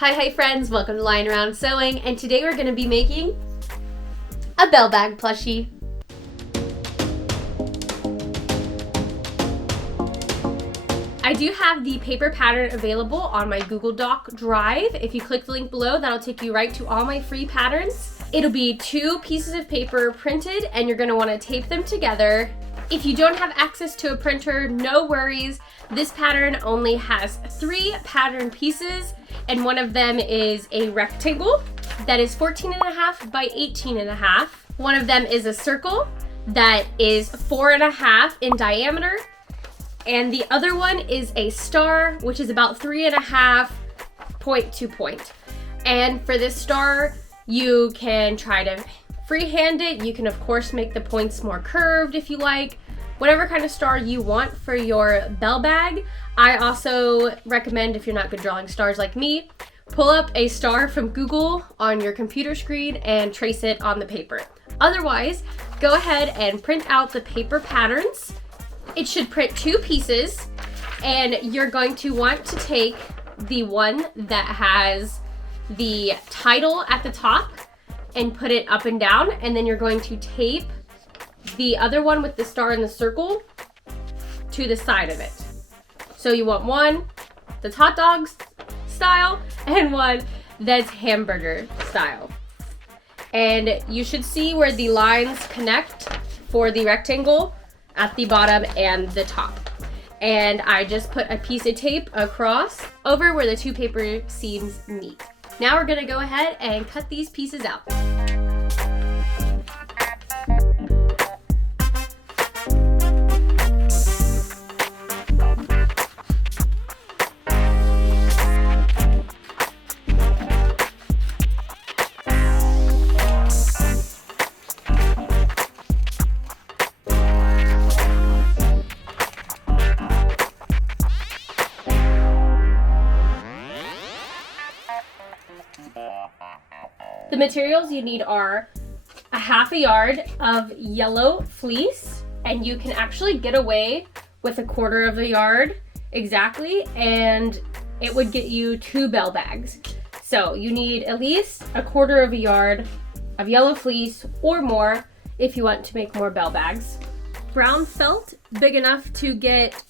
Hi friends, welcome to Lying Around Sewing, and today we're going to be making a bell bag plushie. I do have the paper pattern available on my Google Doc drive. If you click the link below, that'll take you right to all my free patterns. It'll be 2 pieces of paper printed, and you're going to want to tape them together. If you don't have access to a printer, no worries. This pattern only has 3 pattern pieces, and one of them is a rectangle that is 14.5 by 18.5. One of them is a circle that is 4.5 in diameter, and the other one is a star, which is about 3.5 point to point. And for this star, you can try to freehand it. You can of course make the points more curved if you like. Whatever kind of star you want for your bell bag. I also recommend, if you're not good drawing stars like me, pull up a star from Google on your computer screen and trace it on the paper. Otherwise, go ahead and print out the paper patterns. It should print 2 pieces, and you're going to want to take the one that has the title at the top and put it up and down, and then you're going to tape the other one with the star and the circle to the side of it. So you want one that's hot dogs style and one that's hamburger style. And you should see where the lines connect for the rectangle at the bottom and the top. And I just put a piece of tape across over where the 2 paper seams meet. Now we're gonna go ahead and cut these pieces out. The materials you need are a 1/2 yard of yellow fleece, and you can actually get away with a 1/4 yard exactly, and it would get you 2 bell bags. So you need at least a 1/4 yard of yellow fleece or more if you want to make more bell bags. Brown felt big enough to get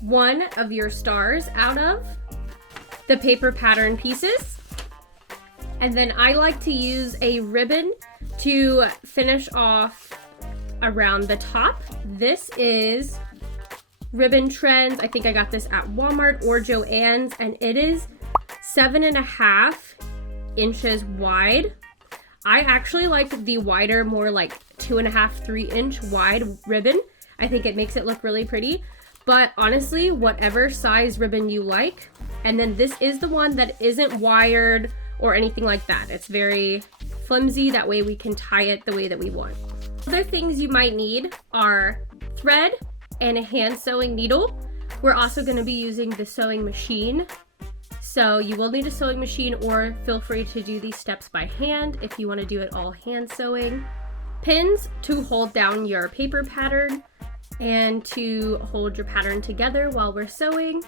one of your stars out of. The paper pattern pieces. And then I like to use a ribbon to finish off around the top. This is Ribbon Trends. I think I got this at Walmart or Joann's, and it is 7.5 inches wide. I actually like the wider, more like 2.5, 3 inch wide ribbon. I think it makes it look really pretty, but honestly, whatever size ribbon you like. And then this is the one that isn't wired or anything like that. It's very flimsy, that way we can tie it the way that we want. Other things you might need are thread and a hand sewing needle. We're also going to be using the sewing machine. So you will need a sewing machine, or feel free to do these steps by hand if you want to do it all hand sewing. Pins to hold down your paper pattern and to hold your pattern together while we're sewing.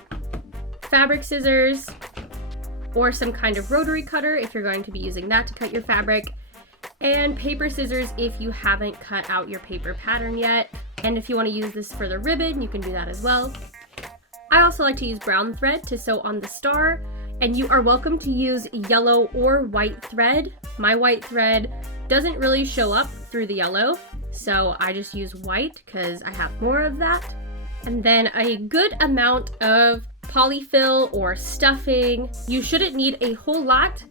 Fabric scissors, or some kind of rotary cutter if you're going to be using that to cut your fabric, and paper scissors if you haven't cut out your paper pattern yet. And if you want to use this for the ribbon, you can do that as well. I also like to use brown thread to sew on the star, and you are welcome to use yellow or white thread. My white thread doesn't really show up through the yellow, so I just use white because I have more of that. And then a good amount of polyfill or stuffing. You shouldn't need a whole lot,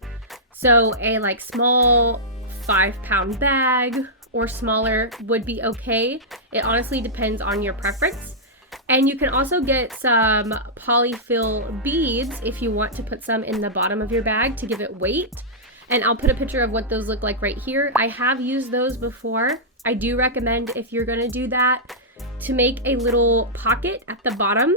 so a like small 5-pound bag or smaller would be okay. It honestly depends on your preference. And you can also get some polyfill beads if you want to put some in the bottom of your bag to give it weight. And I'll put a picture of what those look like right here. I have used those before. I do recommend, if you're gonna do that, to make a little pocket at the bottom.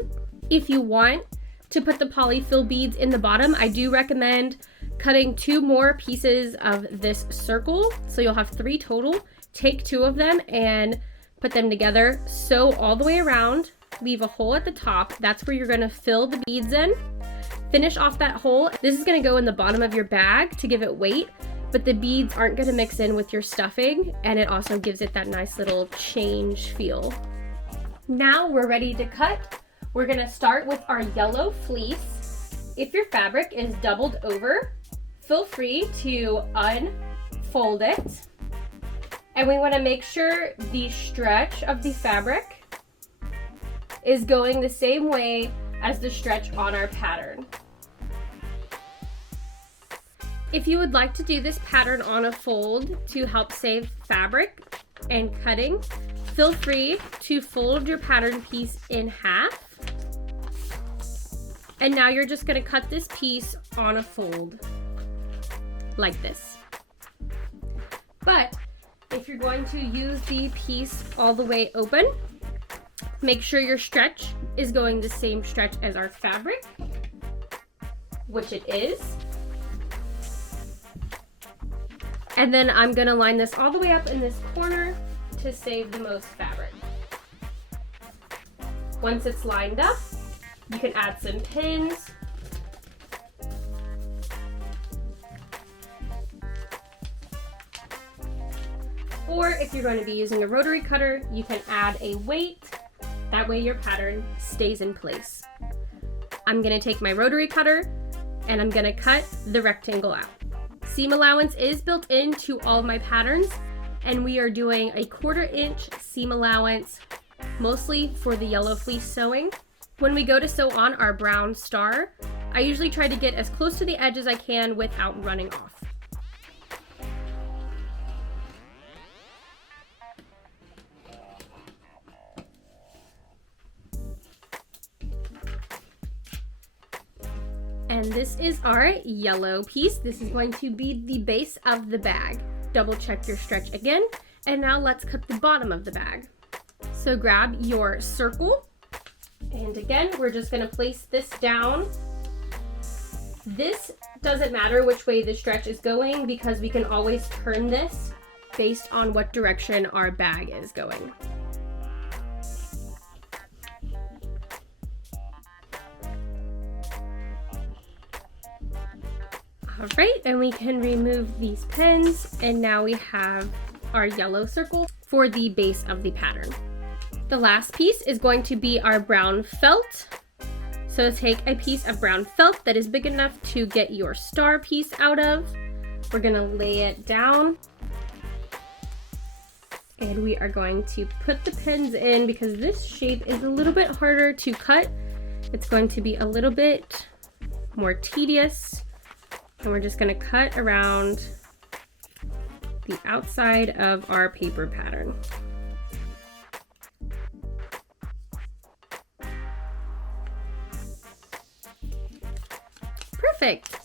If you want to put the polyfill beads in the bottom, I do recommend cutting 2 more pieces of this circle. So you'll have 3 total. Take 2 of them and put them together. Sew all the way around. Leave a hole at the top. That's where you're gonna fill the beads in. finish off that hole. This is gonna go in the bottom of your bag to give it weight, but the beads aren't gonna mix in with your stuffing, and it also gives it that nice little change feel. Now we're ready to cut. We're gonna start with our yellow fleece. If your fabric is doubled over, feel free to unfold it. And we wanna make sure the stretch of the fabric is going the same way as the stretch on our pattern. If you would like to do this pattern on a fold to help save fabric and cutting, feel free to fold your pattern piece in half. And now you're just gonna cut this piece on a fold like this. But if you're going to use the piece all the way open, make sure your stretch is going the same stretch as our fabric, which it is. And then I'm gonna line this all the way up in this corner to save the most fabric. Once it's lined up, you can add some pins. Or if you're going to be using a rotary cutter, you can add a weight. That way your pattern stays in place. I'm gonna take my rotary cutter and I'm gonna cut the rectangle out. Seam allowance is built into all of my patterns, and we are doing a 1/4 inch seam allowance, mostly for the yellow fleece sewing. When we go to sew on our brown star, I usually try to get as close to the edge as I can without running off. And this is our yellow piece. This is going to be the base of the bag. Double check your stretch again. And now let's cut the bottom of the bag. So grab your circle. And again, we're just gonna place this down. This doesn't matter which way the stretch is going because we can always turn this based on what direction our bag is going. All right, and we can remove these pins, and now we have our yellow circle for the base of the pattern. The last piece is going to be our brown felt. So take a piece of brown felt that is big enough to get your star piece out of. We're gonna lay it down. And we are going to put the pins in because this shape is a little bit harder to cut. It's going to be a little bit more tedious. And we're just gonna cut around the outside of our paper pattern. Perfect.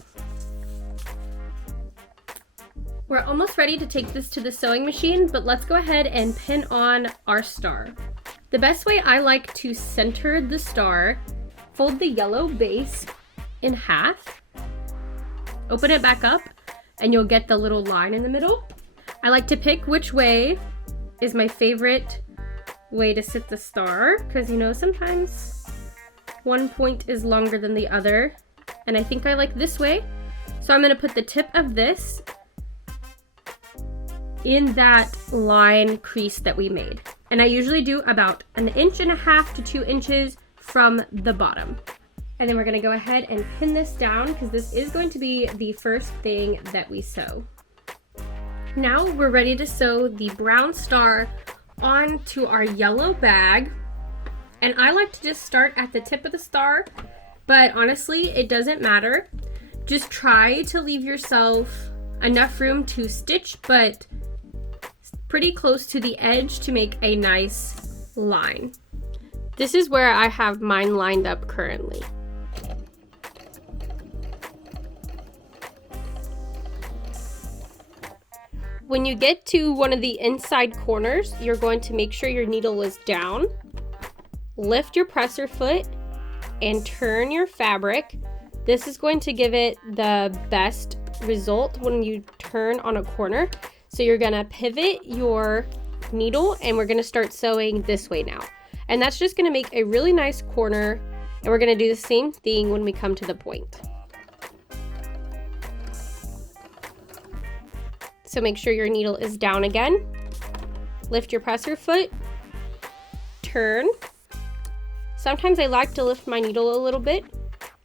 We're almost ready to take this to the sewing machine, but let's go ahead and pin on our star. The best way I like to center the star, fold the yellow base in half, open it back up, and you'll get the little line in the middle. I like to pick which way is my favorite way to sit the star, because you know, sometimes one point is longer than the other, and I think I like this way. So I'm gonna put the tip of this in that line crease that we made. And I usually do about 1.5 to 2 inches from the bottom. And then we're gonna go ahead and pin this down because this is going to be the first thing that we sew. Now we're ready to sew the brown star onto our yellow bag. And I like to just start at the tip of the star, but honestly, it doesn't matter. Just try to leave yourself enough room to stitch, but pretty close to the edge to make a nice line. This is where I have mine lined up currently. When you get to one of the inside corners, you're going to make sure your needle is down. Lift your presser foot and turn your fabric. This is going to give it the best result when you turn on a corner. So you're gonna pivot your needle and we're gonna start sewing this way now. And that's just gonna make a really nice corner And we're gonna do the same thing when we come to the point. So make sure your needle is down again. Lift your presser foot, turn. Sometimes I like to lift my needle a little bit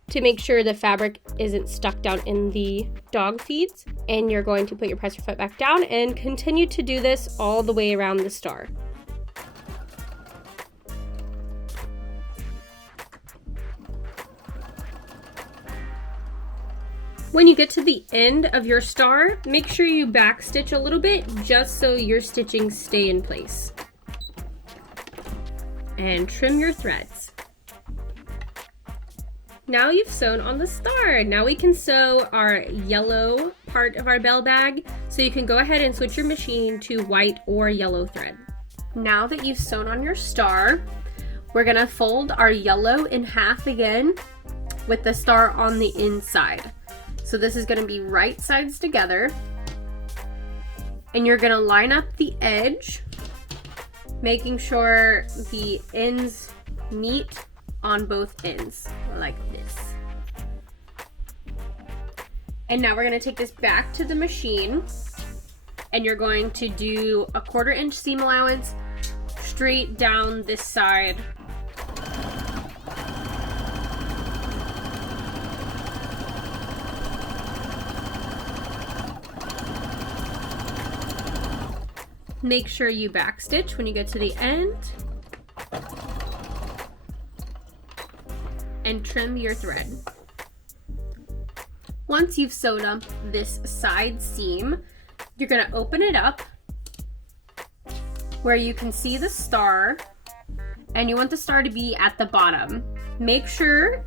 to make sure the fabric isn't stuck down in the dog feeds. And you're going to put your presser foot back down and continue to do this all the way around the star. When you get to the end of your star, make sure you backstitch a little bit just so your stitchings stay in place. And trim your threads. Now you've sewn on the star. Now we can sew our yellow part of our bell bag. So you can go ahead and switch your machine to white or yellow thread. Now that you've sewn on your star, we're gonna fold our yellow in half again with the star on the inside. So this is gonna be right sides together. And you're gonna line up the edge, making sure the ends meet on both ends, like this. And now we're gonna take this back to the machine, and you're going to do a 1/4 inch seam allowance straight down this side. Make sure you backstitch when you get to the end. And trim your thread. Once you've sewed up this side seam, you're gonna open it up where you can see the star, and you want the star to be at the bottom. Make sure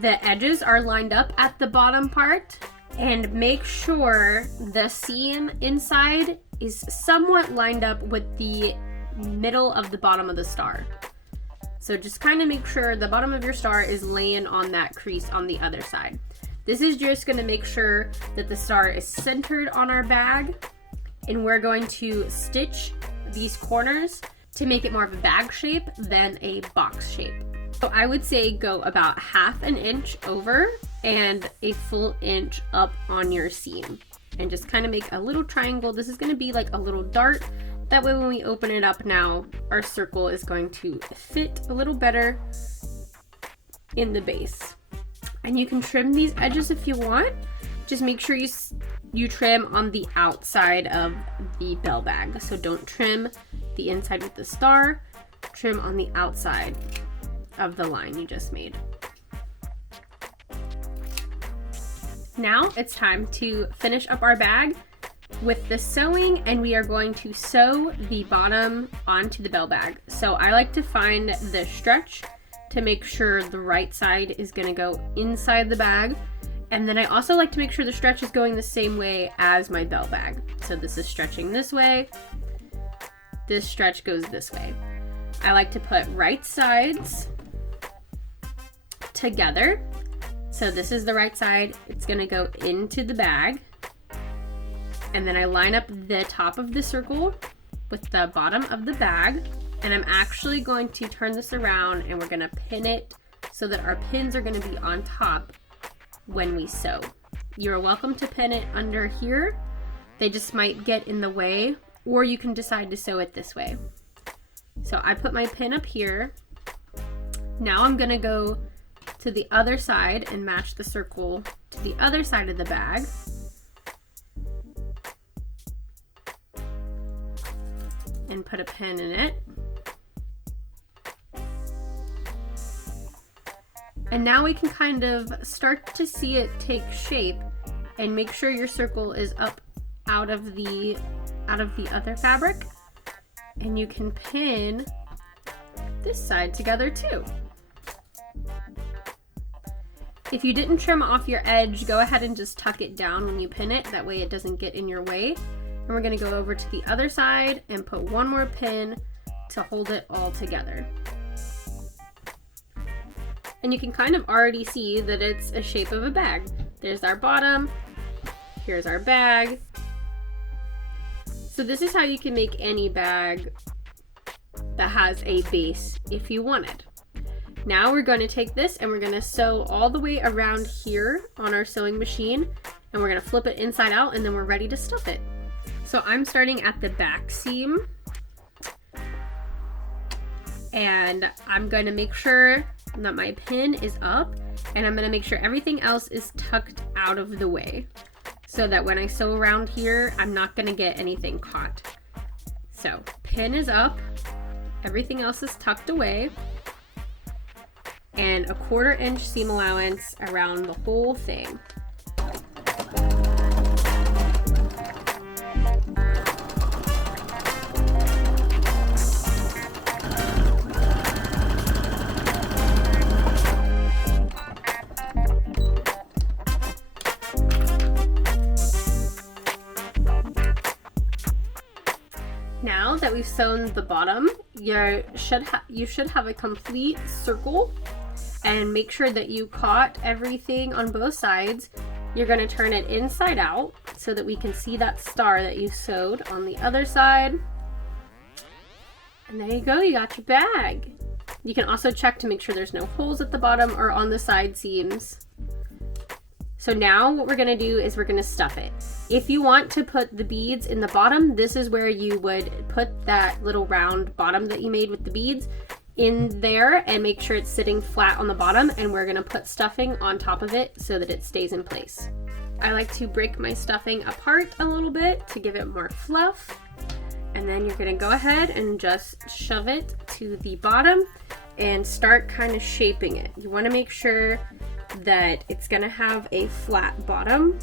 the edges are lined up at the bottom part, and make sure the seam inside is somewhat lined up with the middle of the bottom of the star. So just kind of make sure the bottom of your star is laying on that crease on the other side. This is just going to make sure that the star is centered on our bag, and we're going to stitch these corners to make it more of a bag shape than a box shape. So I would say go about 1/2 inch over and a full inch up on your seam, and just kind of make a little triangle. This is going to be like a little dart. That way when we open it up now, our circle is going to fit a little better in the base. And you can trim these edges if you want. Just make sure you trim on the outside of the bell bag. So don't trim the inside with the star, trim on the outside of the line you just made. Now it's time to finish up our bag with the sewing, and we are going to sew the bottom onto the bell bag. So I like to find the stretch to make sure the right side is going to go inside the bag, and then I also like to make sure the stretch is going the same way as my bell bag. So this is stretching this way, this stretch goes this way. I like to put right sides together. So this is the right side, it's going to go into the bag. And then I line up the top of the circle with the bottom of the bag. And I'm actually going to turn this around, and we're gonna pin it so that our pins are gonna be on top when we sew. You're welcome to pin it under here. They just might get in the way, or you can decide to sew it this way. So I put my pin up here. Now I'm gonna go to the other side and match the circle to the other side of the bag. And put a pin in it. And now we can kind of start to see it take shape, and make sure your circle is up out of the other fabric, and you can pin this side together too. If you didn't trim off your edge, go ahead and just tuck it down when you pin it, that way it doesn't get in your way. And we're going to go over to the other side and put one more pin to hold it all together. And you can kind of already see that it's a shape of a bag. There's our bottom, here's our bag. So this is how you can make any bag that has a base if you wanted. Now we're going to take this and we're going to sew all the way around here on our sewing machine, and we're going to flip it inside out, and then we're ready to stuff it. So I'm starting at the back seam, and I'm going to make sure that my pin is up, and I'm going to make sure everything else is tucked out of the way so that when I sew around here, I'm not going to get anything caught. So pin is up, everything else is tucked away, and a 1/4 inch seam allowance around the whole thing. Now that we've sewn the bottom, you should have a complete circle, and make sure that you caught everything on both sides. You're going to turn it inside out so that we can see that star that you sewed on the other side. And there you go, you got your bag. You can also check to make sure there's no holes at the bottom or on the side seams. So now what we're going to do is we're going to stuff it. If you want to put the beads in the bottom, this is where you would put that little round bottom that you made with the beads in there and make sure it's sitting flat on the bottom, and we're going to put stuffing on top of it so that it stays in place. I like to break my stuffing apart a little bit to give it more fluff, and then you're going to go ahead and just shove it to the bottom and start kind of shaping it. You want to make sure that it's going to have a flat bottom,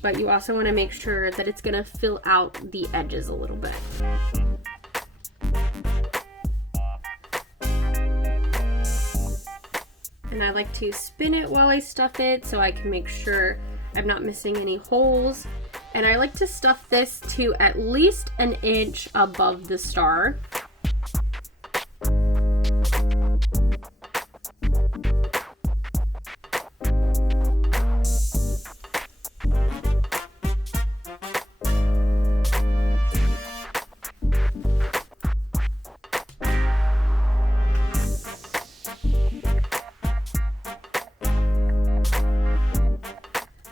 but you also want to make sure that it's going to fill out the edges a little bit. And I like to spin it while I stuff it so I can make sure I'm not missing any holes. And I like to stuff this to at least 1 inch above the star.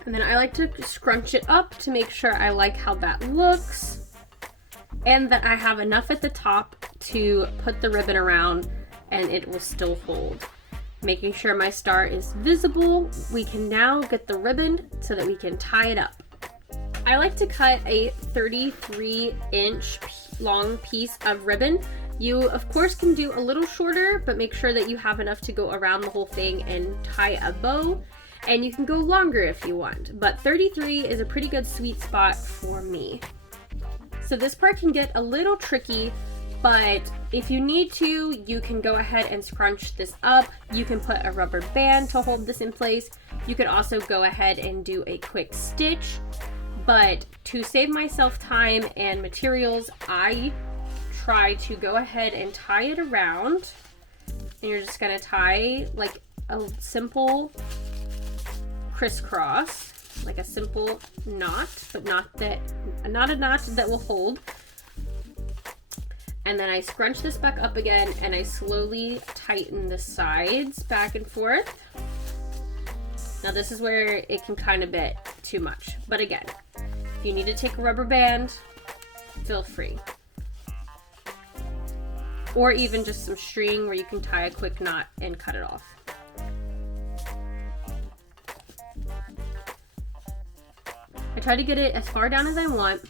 And then I like to scrunch it up to make sure I like how that looks, and that I have enough at the top to put the ribbon around and it will still hold. Making sure my star is visible, we can now get the ribbon so that we can tie it up. I like to cut a 33-inch long piece of ribbon. You of course can do a little shorter, but make sure that you have enough to go around the whole thing and tie a bow. And you can go longer if you want, but 33 is a pretty good sweet spot for me. So this part can get a little tricky, but if you need to, you can go ahead and scrunch this up. You can put a rubber band to hold this in place. You could also go ahead and do a quick stitch, but to save myself time and materials, I try to go ahead and tie it around. And you're just gonna tie like a simple crisscross, like a simple knot, but not a knot that will hold. And then I scrunch this back up again, and I slowly tighten the sides back and forth. Now this is where it can kind of bit too much, but again, if you need to take a rubber band, feel free. Or even just some string where you can tie a quick knot and cut it off. I try to get it as far down as I want,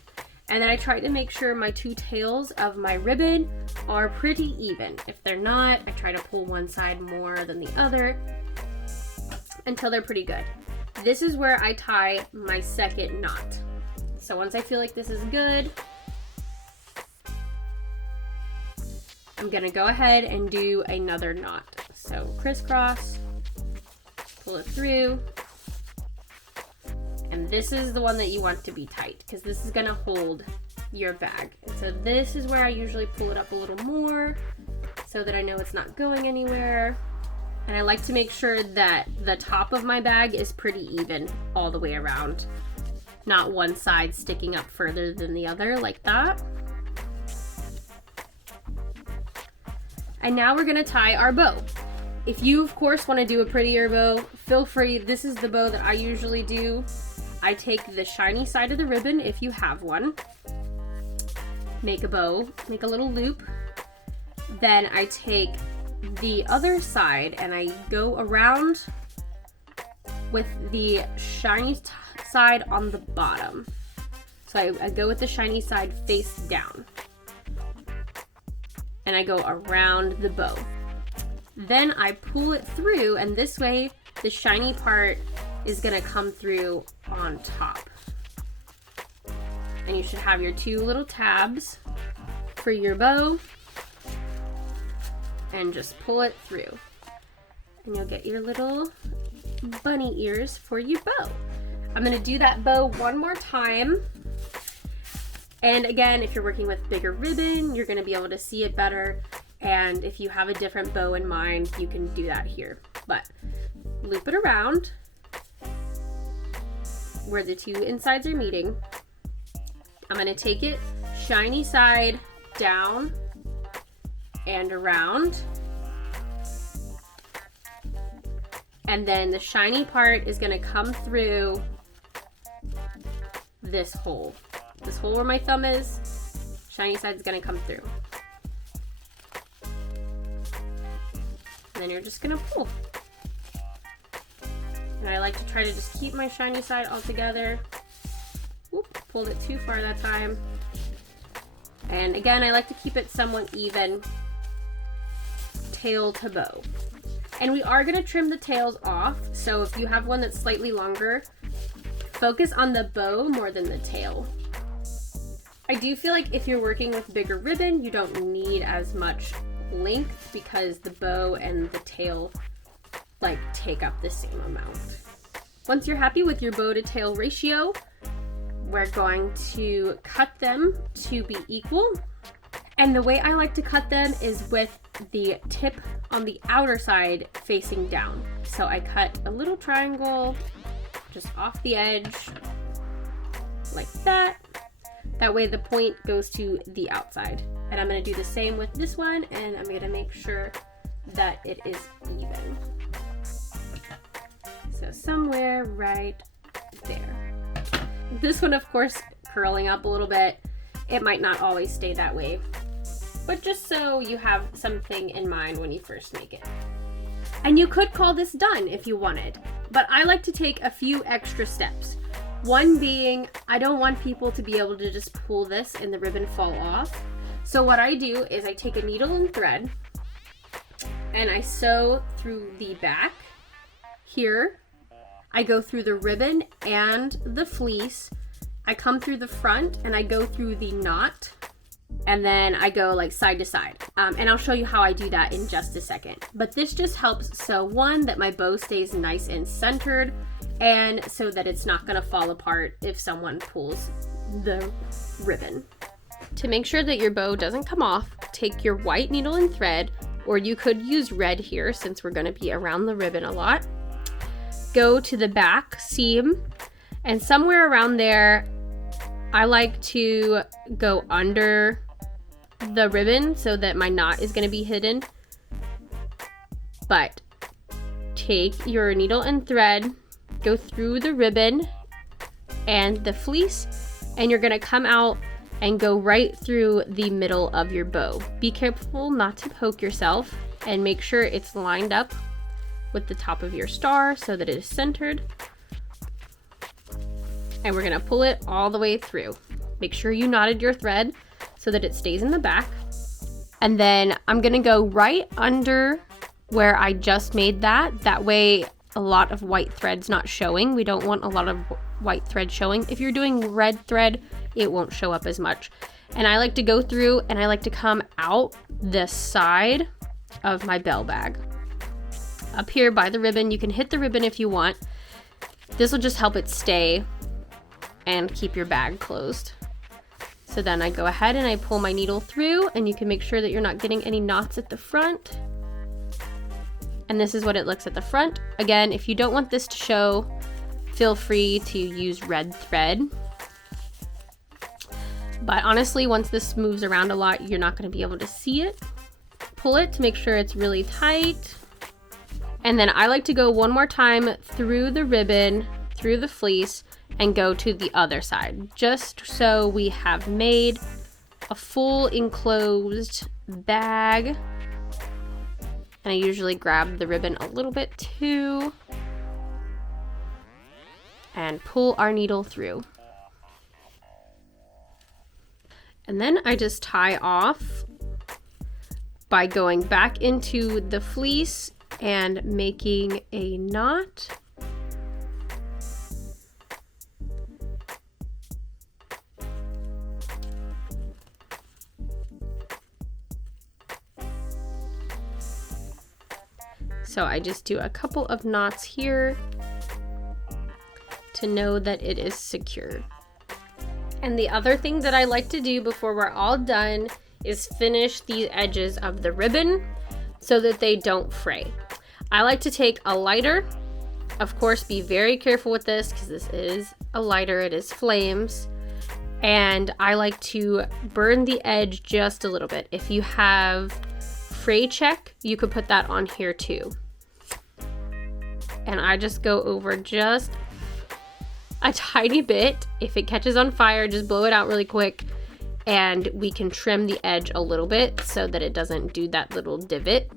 and then I try to make sure my two tails of my ribbon are pretty even. If they're not, I try to pull one side more than the other until they're pretty good. This is where I tie my second knot. So once I feel like this is good, I'm gonna go ahead and do another knot. So crisscross, pull it through. And this is the one that you want to be tight, because this is going to hold your bag. And so this is where I usually pull it up a little more so that I know it's not going anywhere. And I like to make sure that the top of my bag is pretty even all the way around, not one side sticking up further than the other like that. And now we're going to tie our bow. If you, of course, want to do a prettier bow, feel free. This is the bow that I usually do. I take the shiny side of the ribbon, if you have one, make a bow, make a little loop. Then I take the other side and I go around with the shiny side on the bottom. So I go with the shiny side face down. And I go around the bow. Then I pull it through, and this way the shiny part is gonna come through on top. And you should have your 2 little tabs for your bow, and just pull it through. And you'll get your little bunny ears for your bow. I'm gonna do that bow one more time. And again, if you're working with bigger ribbon, you're gonna be able to see it better. And if you have a different bow in mind, you can do that here. But loop it around where the 2 insides are meeting. I'm gonna take it shiny side down and around. And then the shiny part is gonna come through this hole. This hole where my thumb is, shiny side is gonna come through. And then you're just gonna pull. And I like to try to just keep my shiny side all together. Oop, pulled it too far that time. And again, I like to keep it somewhat even, tail to bow. And we are gonna trim the tails off, so if you have one that's slightly longer, focus on the bow more than the tail. I do feel like if you're working with bigger ribbon, you don't need as much length because the bow and the tail like take up the same amount. Once you're happy with your bow to tail ratio, we're going to cut them to be equal. And the way I like to cut them is with the tip on the outer side facing down. So I cut a little triangle just off the edge like that. That way the point goes to the outside. And I'm gonna do the same with this one, and I'm gonna make sure that it is even. So somewhere right there. This one, of course, curling up a little bit. It might not always stay that way, but just so you have something in mind when you first make it. And you could call this done if you wanted, but I like to take a few extra steps. One being, I don't want people to be able to just pull this and the ribbon fall off. So what I do is I take a needle and thread and I sew through the back here. I go through the ribbon and the fleece. I come through the front and I go through the knot, and then I go like side to side. And I'll show you how I do that in just a second. But this just helps so one, that my bow stays nice and centered, and so that it's not gonna fall apart if someone pulls the ribbon. To make sure that your bow doesn't come off, take your white needle and thread, or you could use red here since we're gonna be around the ribbon a lot. Go to the back seam, and somewhere around there, I like to go under the ribbon so that my knot is gonna be hidden. But take your needle and thread, go through the ribbon and the fleece, and you're gonna come out and go right through the middle of your bow. Be careful not to poke yourself, and make sure it's lined up with the top of your star so that it is centered. And we're gonna pull it all the way through. Make sure you knotted your thread so that it stays in the back. And then I'm gonna go right under where I just made that. That way a lot of white thread's not showing. We don't want a lot of white thread showing. If you're doing red thread, it won't show up as much. And I like to go through and I like to come out the side of my bell bag. Up here by the ribbon, you can hit the ribbon if you want. This will just help it stay and keep your bag closed. So then I go ahead and I pull my needle through, and you can make sure that you're not getting any knots at the front. And this is what it looks at the front. Again, if you don't want this to show, feel free to use red thread. But honestly, once this moves around a lot, you're not going to be able to see it. Pull it to make sure it's really tight. And then I like to go one more time through the ribbon, through the fleece, and go to the other side, just so we have made a full enclosed bag. And I usually grab the ribbon a little bit too and pull our needle through. And then I just tie off by going back into the fleece and making a knot. So I just do a couple of knots here to know that it is secure. And the other thing that I like to do before we're all done is finish the edges of the ribbon so that they don't fray. I like to take a lighter. Of course, be very careful with this because this is a lighter, it is flames. And I like to burn the edge just a little bit. If you have fray check, you could put that on here too. And I just go over just a tiny bit. If it catches on fire, just blow it out really quick. And we can trim the edge a little bit so that it doesn't do that little divot.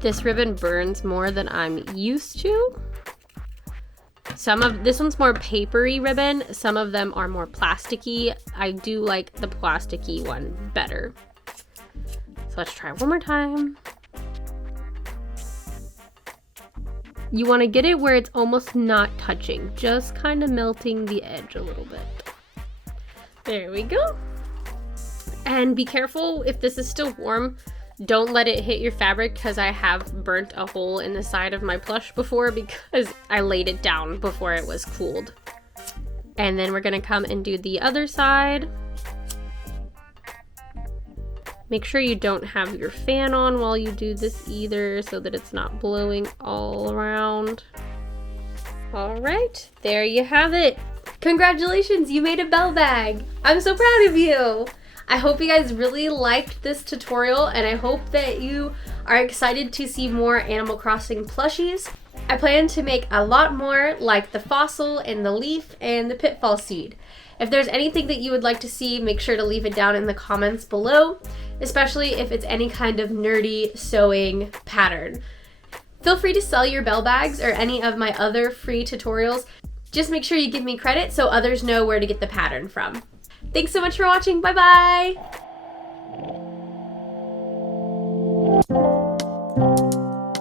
This ribbon burns more than I'm used to. This one's more papery ribbon. Some of them are more plasticky. I do like the plasticky one better. So let's try one more time. You want to get it where it's almost not touching, just kind of melting the edge a little bit. There we go. And be careful if this is still warm. Don't let it hit your fabric because I have burnt a hole in the side of my plush before because I laid it down before it was cooled. And then we're going to come and do the other side. Make sure you don't have your fan on while you do this either so that it's not blowing all around. All right, there you have it. Congratulations, you made a bell bag. I'm so proud of you. I hope you guys really liked this tutorial and I hope that you are excited to see more Animal Crossing plushies. I plan to make a lot more like the fossil and the leaf and the pitfall seed. If there's anything that you would like to see, make sure to leave it down in the comments below, especially if it's any kind of nerdy sewing pattern. Feel free to sell your bell bags or any of my other free tutorials. Just make sure you give me credit so others know where to get the pattern from. Thanks so much for watching. Bye bye!